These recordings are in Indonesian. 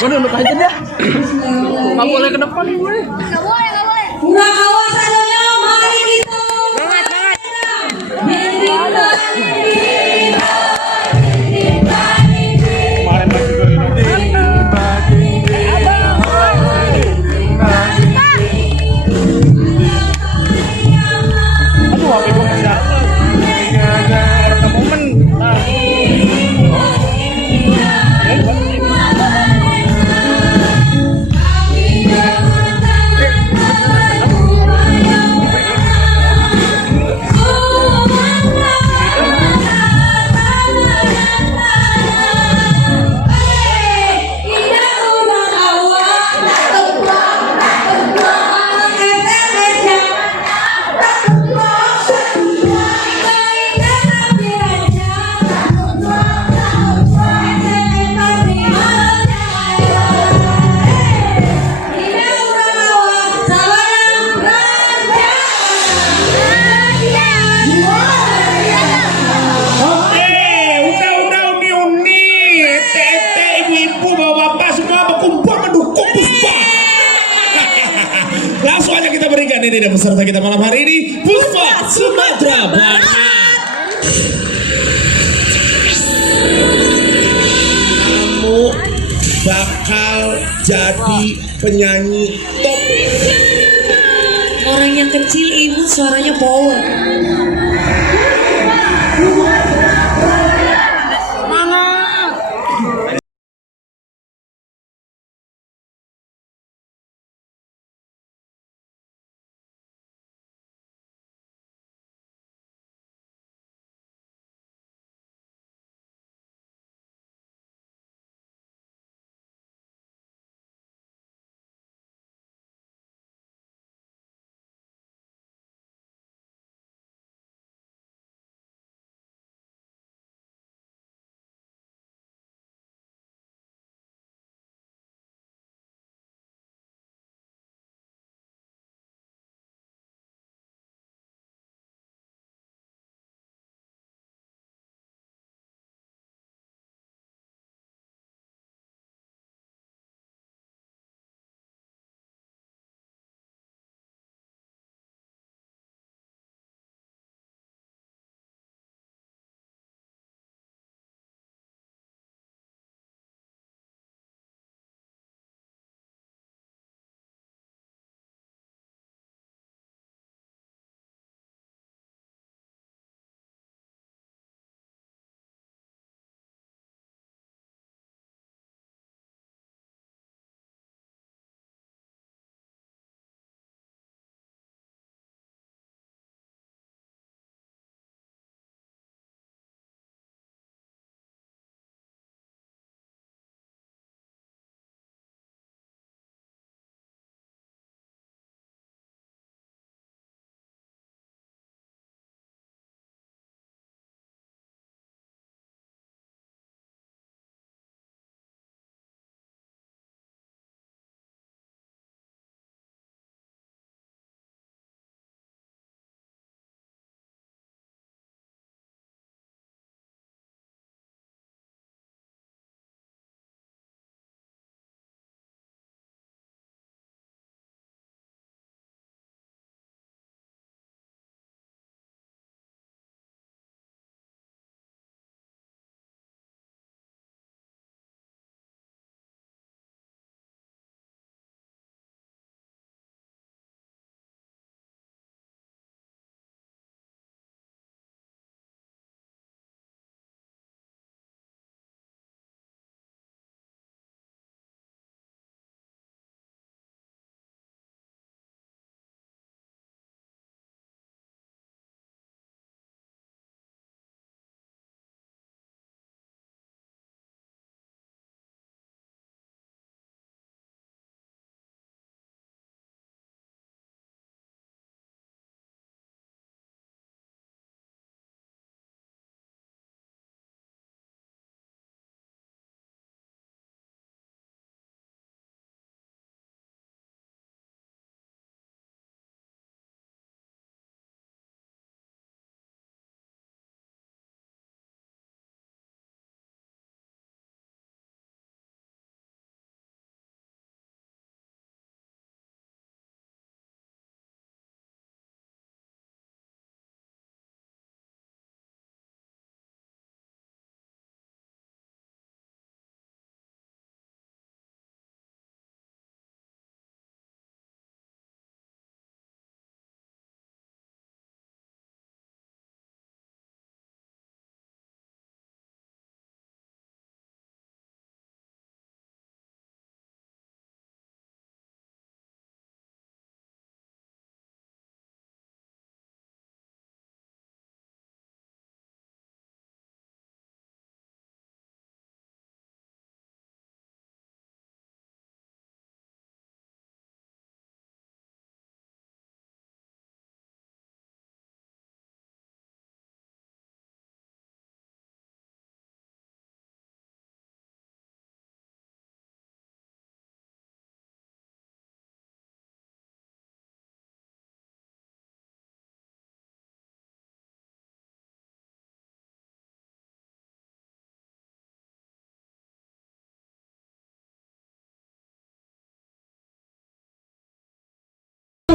Waduh, lupa aja dah. Nggak boleh ke depan gue. Nggak boleh, nggak boleh. Buka kawasannya, mari kita. Semangat, Kemarin masih gue Aduh, HP gue masih ada momen. Langsung aja kita berikan ini dan peserta kita malam hari ini, Puspa Sumatera Barat. Kamu bakal jadi penyanyi top. Orang yang kecil imut suaranya power.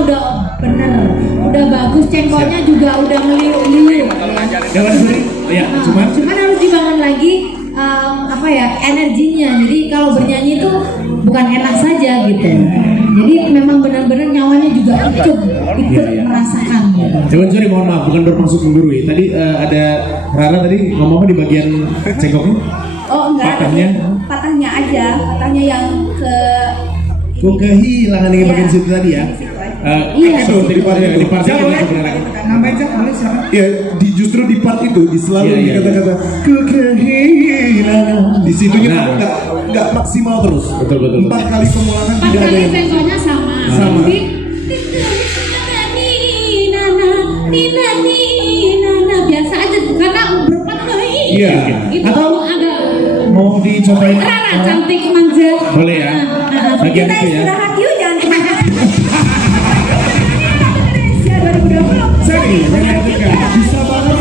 udah bener, udah bagus, cengkoknya juga udah ngeliu-ngeliu. Dewan Suri, oh ya, Cuman harus dibangun lagi apa ya, energinya. Jadi kalau bernyanyi itu bukan enak saja gitu. Jadi memang benar-benar nyawanya juga ikut merasakan gitu. Dewan Suri, mohon maaf, bukan bermaksud menggurui. Tadi ada Rara tadi ngomong di bagian cengkoknya. Oh enggak, patahnya aja, patahnya yang ke Kok kehilangan di bagian situ tadi ya? Iya. Itu di part sebenarnya. Namanya boleh siapa? Ya, justru di part itu selalu Iya, iya, dikata-kata kehilangan. Di situnya Nah. nggak maksimal terus. Betul. 4 kali pemulangan Empat tidak ada kali yang cengkoknya sama. Sama. Jadi, nana biasa aja karena berempat kali. Iya. Itu Atau agak mau dicobain? Rara cantik manja. Boleh ya. Bagian kita itu ya. istirahat yuk, jangan kemana-mana. Indonesia 2020. Seri, bisa banget.